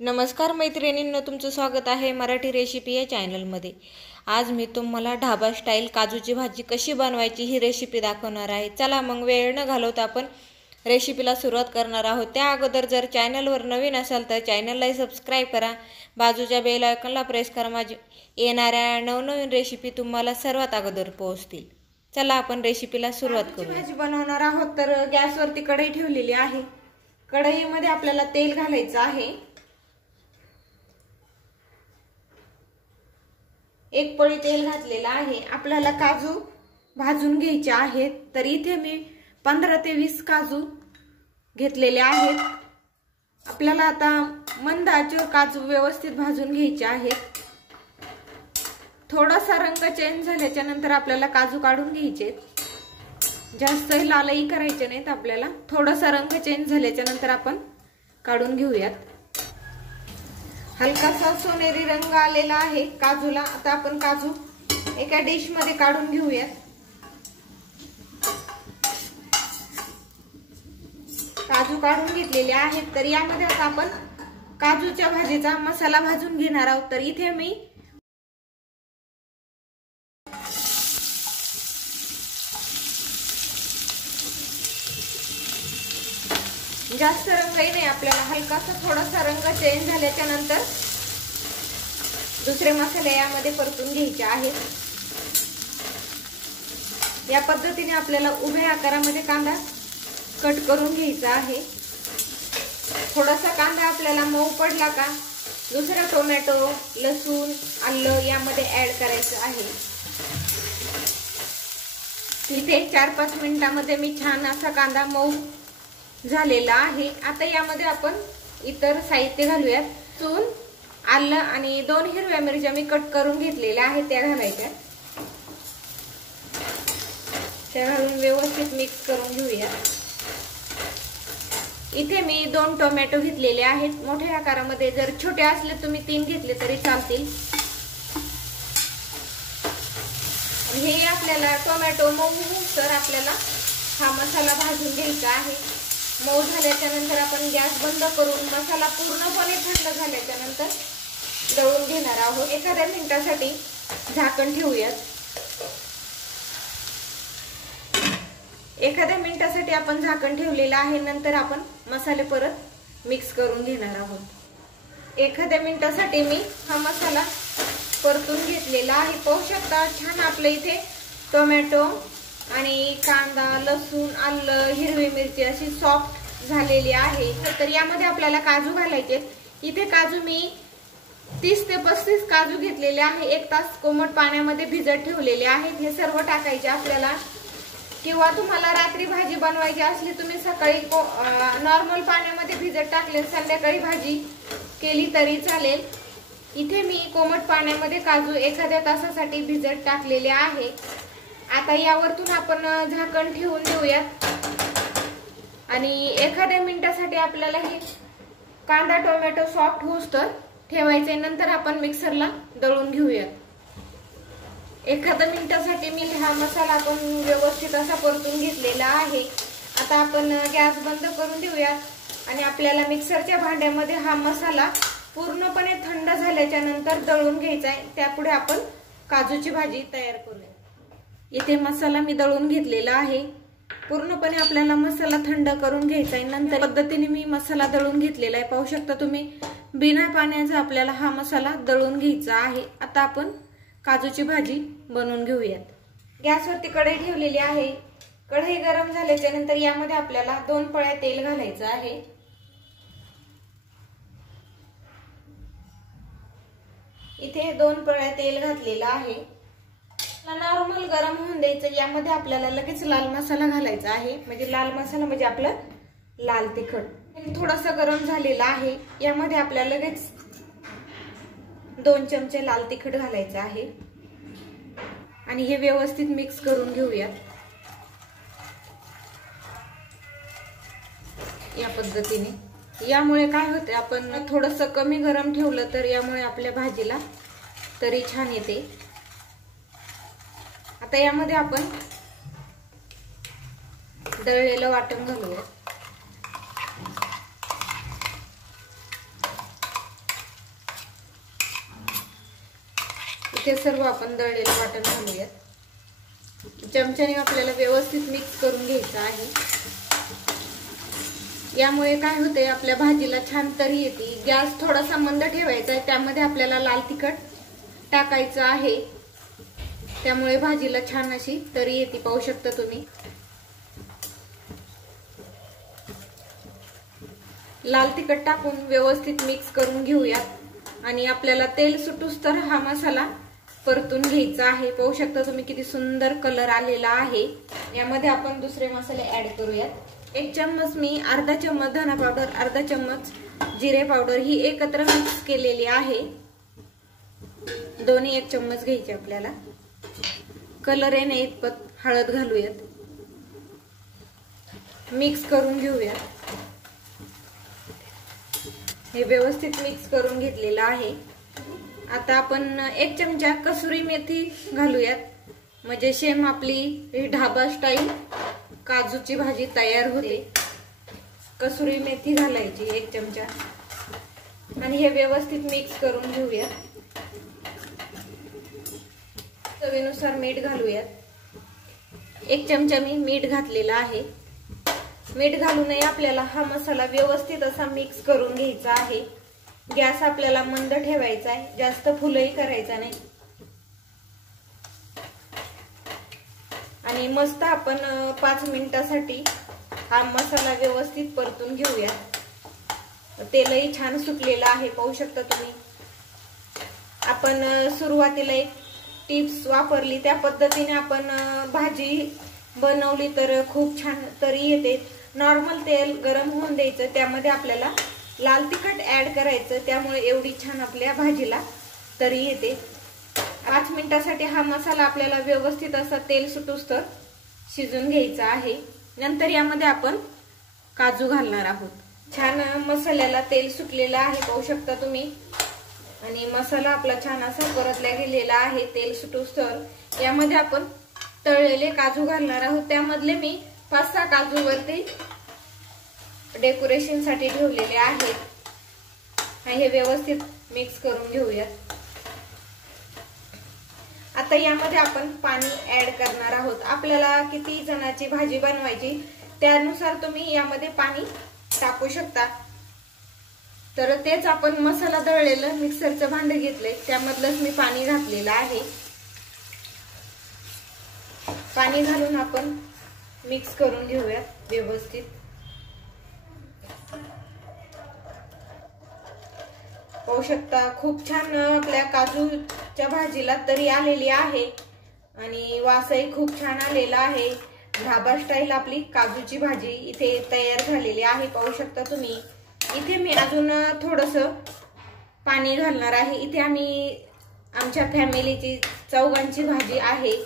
नमस्कार मैत्रिणींनो, तुमचं स्वागत आहे मराठी रेसिपी या चॅनलमध्ये। आज मी तुम्हाला ढाबा स्टाईल काजूची भाजी कशी बनवायची ही रेसिपी दाखवणार आहे। चला मग वेळ न घालवता आपण रेसिपीला सुरुवात करणार आहोत। त्या अगोदर जर चॅनलवर नवीन असाल तर चॅनलला सबस्क्राइब करा, बाजूच्या बेल आयकॉनला प्रेस करा, माझी येणाऱ्या नवनवीन रेसिपी तुम्हाला सर्वात अगोदर पोहोचतील। चला आपण रेसिपीला सुरुवात करू। भाजी बनवणार आहोत तर गॅसवरती कढई ठेवलेली आहे। कढईमध्ये आपल्याला तेल घालायचं आहे। एक पळी तेल घातलेला आहे। आपल्याला काजू भाजून घ्यायचे आहेत, तर इथे मी 15 ते 20 काजू घेतलेले आहेत। आपल्याला आता मंद आचेवर काजू व्यवस्थित भाजून घ्यायचे आहेत। थोडासा रंग चेंज झाल्याच्या नंतर आपल्याला काजू काढून घ्यायचे। जास्त लालही करायचे नाहीत, आपल्याला थोडासा रंग चेंज झाल्याच्या नंतर आपण काढून घेऊयात। हलकासा सोनेरी रंग आलेला आहे काजूला। आता आपण काजू एका डिश मध्ये काढून घेऊयात। काजू काढून घेतलेले आहेत, तर यामध्ये आता आपण काजूच्या भाजीचा मसाला भाजून घेणार आहोत। तर इथे मी जास्त रंगही नाही, आपल्याला हलकासा थोडासा रंग चेंज झाल्याच्या नंतर दुसरे मसाले यामध्ये परतून घ्यायचे आहेत। या पद्धतीने आपल्याला उभ्या आकारामध्ये कांदा कट करून घ्यायचा आहे। थोडासा कांदा आपल्याला मऊ पडला का दुसरा टोमॅटो, लसूण, आलं यामध्ये ऍड करायचं आहे। इथे 4-5 मिनिटांमध्ये मी छान असा कांदा मऊ झालेला आहे। आता यामध्ये आपण इतर साहित्य घालूयात। लसूण, आलं आणि 2 हिरव्या मिरच्या मी कट करून घेतलेल्या आहेत, त्या घालायच्या। त्या घालून व्यवस्थित मिक्स करून घेऊया। इथे मी 2 टोमॅटो घेतलेले आहेत मोठ्या आकारामध्ये। जर छोटे असले तुम्ही 3 घेतले तरी चालतील। हे आपल्याला टोमॅटो मऊ तर आपल्याला हा मसाला भाजून घ्यायचा आहे। मऊ झाल्याच्या नंतर आपण गॅस बंद करून मसाला पूर्णपणे थंड झाल्याच्या नंतर दळून घेणार आहोत। एखाद्या मिनिटासाठी झाकण ठेवूयात। एखाद्या मिनिटासाठी आपण झाकण ठेवलेलं आहे। नंतर आपण मसाले परत मिक्स करून घेणार आहोत। एखाद्या मिनिटासाठी मी हा मसाला परतून घेतलेला आहे। पाहू शकता छान आपल्या इथे टोमॅटो आणि कांदा, लसूण, आलं, हिरवी मिरची अशी सॉफ्ट झालेली आहे। तर यामध्ये आपल्याला काजू घालायचे। इथे काजू मी 30 ते 35 काजू घेतलेले आहे। 1 तास कोमट पाण्यामध्ये भिजत ठेवलेले आहेत। हे सर्व टाकायचे आपल्याला, किंवा तुम्हाला रात्री भाजी बनवायची असली तुम्ही सकाळी नॉर्मल पाण्यामध्ये भिजत टाकले, संध्याकाळी भाजी केली तरी चालेल। इथे मी कोमट पाण्यामध्ये काजू एखाद्या तासासाठी भिजत टाकलेले आहे। आता यावरतून आपण झाकण ठेवून देऊयात आणि एखाद्या मिनिटासाठी आपल्याला हे कांदा टोमॅटो सॉफ्ट होऊस्तर ठेवायचे। नंतर आपण मिक्सरला दळून घेऊयात। एखाद्या मिनिटासाठी मी हा मसाला आपण व्यवस्थित असा परतून घेतलेला आहे। आता आपण गॅस बंद करून देऊयात आणि आपल्याला मिक्सरच्या भांड्यामध्ये हा मसाला पूर्णपणे थंड झाल्याच्या नंतर दळून घ्यायचा आहे। त्यापुढे आपण काजूची भाजी तयार करूया। इथे मसाला मी दळून घेतलेला आहे। पूर्णपणे आपल्याला मसाला थंड करून घ्यायचा आहे। नंतर पद्धतीने मी मसाला दळून घेतलेला आहे। पाहू शकता तुम्ही बिना पाण्याचा आपल्याला हा मसाला दळून घ्यायचा आहे। आता आपण काजूची भाजी बनवून घेऊयात। गॅसवरती कढई ठेवलेली आहे। कढई गरम झाल्याच्या नंतर यामध्ये आपल्याला 2 पळ्या तेल घालायचं आहे। इथे 2 पळ्या तेल घातलेला आहे। नॉर्मल गरम होऊन द्यायचं। यामध्ये आपल्याला लगेच लाल मसाला घालायचा आहे। म्हणजे लाल मसाला म्हणजे आपलं लाल तिखट थोडासा गरम झालेला आहे। यामध्ये आपल्याला लगेच 2 चमचे लाल तिखट घालायचं आहे आणि हे व्यवस्थित मिक्स करून घेऊयात। या पद्धतीने यामुळे काय होते, आपण थोडंसं कमी गरम ठेवलं तर यामुळे आपल्या भाजीला तरी छान येते। आता यामध्ये आपण दळलेलं वाटण घालूया। हे सर्व आपण दळलेलं वाटण घालूयात. चमच्याने आपल्याला व्यवस्थित मिक्स करून घ्यायचं आहे. यामुळे काय होते, आपल्या भाजीला छान तरी येते. गॅस थोडासा मंद ठेवायचा आहे. त्यामध्ये आपल्याला लाल तिखट टाकायचं आहे. त्यामुळे भाजीला छान अशी तरी येते. पाहू शकता तुम्ही. लाल तिखट टाकून व्यवस्थित मिक्स करून घेऊयात आणि आपल्याला तेल सुटूस तर हा मसाला परतून घ्यायचा आहे. पाहू शकता तुम्ही किती सुंदर कलर आलेला आहे. यामध्ये आपण दुसरे मसाले ऍड करूयात. 1 चम्मच मी, अर्धा चम्मच धना पावडर, अर्धा चम्मच जिरे पावडर ही एकत्र मिक्स केलेली आहे. दोन्ही 1 चम्मच घ्यायचे आपल्याला. कलर येणे इतपत हळद घालूयात. मिक्स करून घेऊयात. हे व्यवस्थित मिक्स करून घेतलेलं आहे. आता आपण 1 चमचा कसुरी मेथी घालूयात. म्हणजे सेम आपली ढाबा स्टाईल काजूची भाजी तयार होते. कसुरी मेथी घालायची 1 चमचा आणि हे व्यवस्थित मिक्स करून घेऊयात. चवीनुसार मीठ घालूयात. 1 चमचा मी मीठ घातलेला आहे. मीठ घालूनही आपल्याला हा मसाला व्यवस्थित असा मिक्स करून घ्यायचा आहे. गॅस आपल्याला मंद ठेवायचा आहे. जास्त फुलही करायचा नाही. आणि मस्त आपण 5 मिनिटासाठी हा मसाला व्यवस्थित परतून घेऊया. तेलही छान सुटलेलं आहे. पाहू शकता तुम्ही. आपण सुरुवातीला एक टिप्स वापरली त्या पद्धतीने आपण भाजी बनवली तर खूप छान तरी येते. नॉर्मल तेल गरम होऊन द्यायचं. त्यामध्ये आपल्याला लाल तिखट ऍड करायचं. त्यामुळे एवढी छान आपल्या भाजीला तरी येते. 5 मिनिटासाठी हा मसाला आपल्याला व्यवस्थित असा तेल सुटूस तर शिजून घ्यायचा आहे. नंतर यामध्ये आपण काजू घालणार आहोत. छान मसाल्याला तेल सुटलेलं आहे. पाहू शकता तुम्ही. आणि मसाला आपला छान असा परतला गेलेला आहे तेल सुटूस तर. यामध्ये आपण तळलेले काजू घालणार आहोत. त्यामधले मी 5-6 काजू वरती डेकोरेशन साठी ठेवलेले आहेत. हे व्यवस्थित मिक्स करून घेऊयात. आता यामध्ये आपण पाणी ऍड करणार आहोत. आपल्याला किती जणांची भाजी बनवायची त्यानुसार तुम्ही यामध्ये पाणी टाकू शकता. तर तेच आपण मसाला दळलेलं मिक्सरचं भांड घेतलंय त्यामधलंच मी पाणी घातलेलं आहे. पाणी घालून आपण मिक्स करून घेऊयात व्यवस्थित. पाहू शकता खूप छान आपल्या काजूच्या भाजीला तरी आलेली आहे आणि वासही खूप छान आलेला आहे. ढाबा स्टाईल आपली काजूची भाजी इथे तयार झालेली आहे. पाहू शकता तुम्ही. इथे मी अजून थोडंसं पाणी घालणार आहे. इथे आम्ही आमच्या फॅमिलीची 4घांची भाजी आहे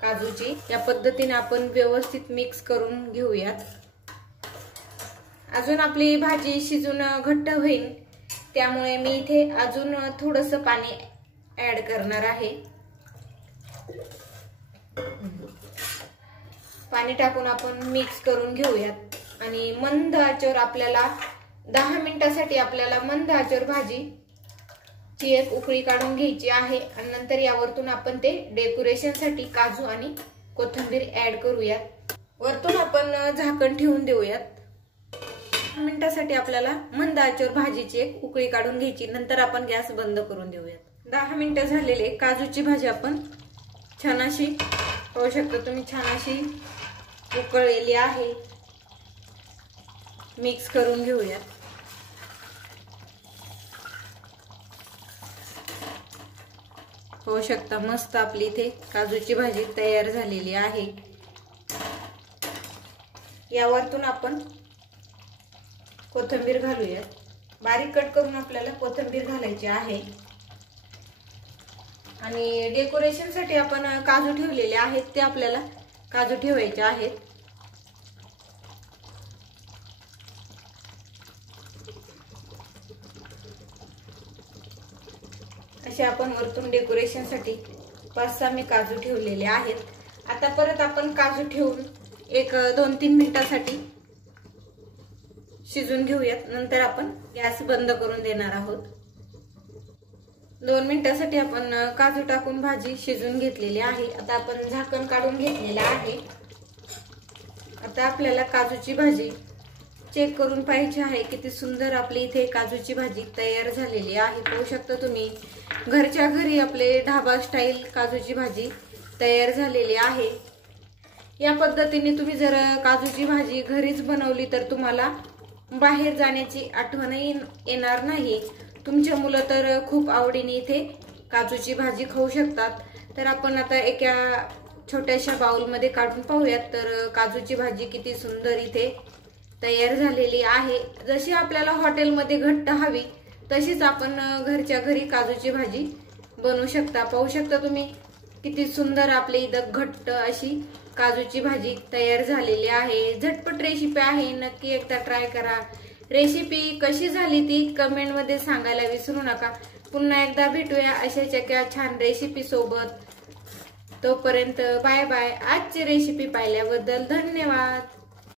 काजूची. या पद्धतीने आपण व्यवस्थित मिक्स करून घेऊयात. अजून आपली भाजी शिजून घट्ट होईल त्यामुळे मी इथे अजून थोडंसं पाणी ऍड करणार आहे. पाणी टाकून आपण मिक्स करून घेऊयात आणि मंद आचेवर आपल्याला 10 मिनिटासाठी आपल्याला मंद आचेवर भाजीची एक उकळी काढून घ्यायची आहे. आणि नंतर यावरतून आपण ते डेकोरेशन साठी काजू आणि कोथिंबीर ऍड करूयात. वरतून आपण झाकण ठेवून देऊयात. 10 मिनिटासाठी आपल्याला मंद आचेवर भाजीची एक उकळी काढून घ्यायची. नंतर आपण गॅस बंद करून देऊयात. 10 मिनिटं झालेले काजूची भाजी आपण छान अशी पाहू शकता तुम्ही. छान अशी उकळलेली आहे. मिक्स करून घेऊयात. पाहू शकता मस्त आपली इथे काजूची भाजी तयार झालेली आहे. यावरतून आपण कोथिंबीर घालूयात. बारीक कट करून आपल्याला कोथिंबीर घालायची आहे. आणि डेकोरेशन साठी आपण काजू ठेवलेले आहेत ते आपल्याला काजू ठेवायचे आहेत. असे आपण वरतून डेकोरेशन साठी 5-6 मी काजू ठेवलेले आहेत. आता परत आपण काजू ठेवून एक 2-3 मिनिटासाठी शिजून घेऊयात. नंतर आपण गॅस बंद करून देणार आहोत. 2 मिनिटासाठी आपण काजू टाकून भाजी शिजून घेतलेली आहे। आता आपण झाकण काढून घेतलेलं आहे। आता आपल्याला काजूची भाजी चेक करून पाहायची आहे। किती सुंदर आपली इथे काजूची भाजी तयार झालेली आहे। पाहू शकता तुम्ही, घरच्या घरी आपले ढाबा स्टाईल काजूची भाजी तयार झालेली आहे। या पद्धतीने तुम्ही जर काजूची भाजी घरीच बनवली तर तुम्हाला बाहेर जाण्याची आठवणही येणार नाही। तुमचे मुलं तर खूप आवडीने इथे काजूची भाजी खाऊ शकतात। तर आपण आता एका छोट्याशा बाउलमध्ये काढून पाहूयात। तर काजूची भाजी किती सुंदर इथे तयार झालेली आहे। जशी आपल्याला हॉटेलमध्ये घट्ट हवी तशीच आपण घरच्या घरी काजूची भाजी बनवू शकता। पाहू शकता तुम्ही, किती सुंदर आपली इथं घट्ट अशी काजूची भाजी तयार झालेली आहे। झटपट रेसिपी आहे, नक्की एकदा ट्राय करा। रेसिपी कशी झाली ती कमेंट मध्ये सांगायला विसरू नका। पुन्हा एकदा भेटूया अशाच एका छान रेसिपी सोबत। तोपर्यंत बाय बाय। आजची रेसिपी पाहिल्याबद्दल धन्यवाद।